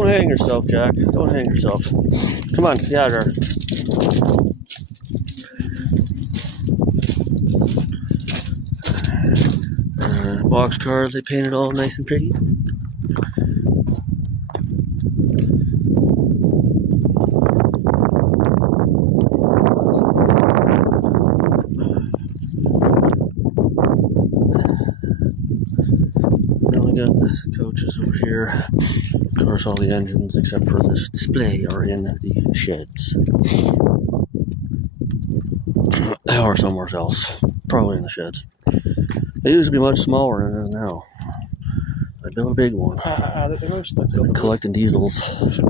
Don't hang yourself, Jack. Don't hang yourself. Come on, get out of there. Boxcars, they painted all nice and pretty. Now we got the coaches over here. Of course, all the engines except for this display are in the sheds. Or somewhere else. Probably in the sheds. They used to be much smaller than it is now. They built a big one. They've been collecting diesels. There's a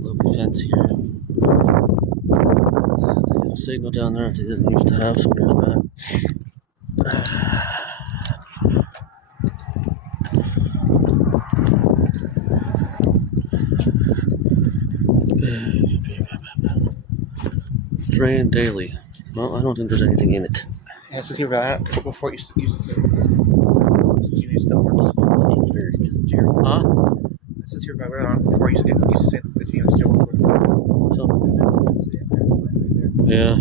lovely fence here. They got a signal down there that they didn't used to have some years back. Drain daily. Well, I don't think there's anything in it. Yeah, this is Heber Valley. Before it used to say. It still works. Huh? This is Heber Valley. Before it used to say that the GM still works. So, yeah.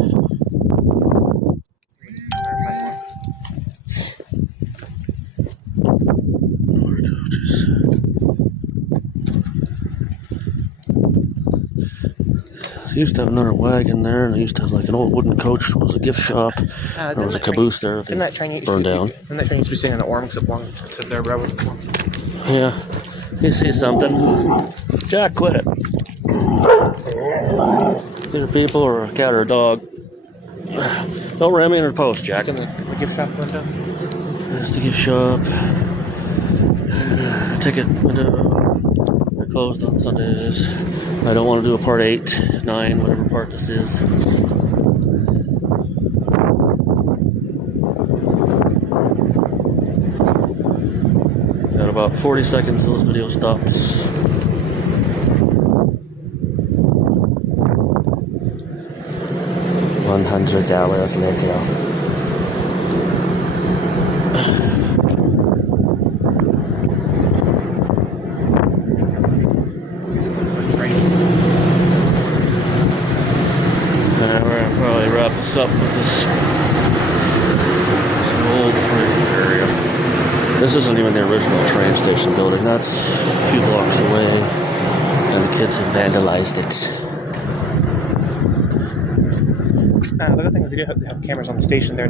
More coaches. They used to have another wagon there, and they used to have like an old wooden coach. There was a gift shop. There was a caboose there that they burned down. And that train used to be sitting on the arm because it belonged to their railroad. Yeah. You see something? Jack, quit it. Either people or a cat or a dog. Don't ram me in the post, Jack. And the gift shop burned down? There's the gift shop. Ticket window. They're closed on Sundays. I don't want to do a part 8, 9, whatever part this is. Got about 40 seconds till this video stops. $100 later. We're gonna probably wrap this up with this old train area. This isn't even the original train station building. That's a few blocks away, and the kids have vandalized it. The good thing is they have cameras on the station there.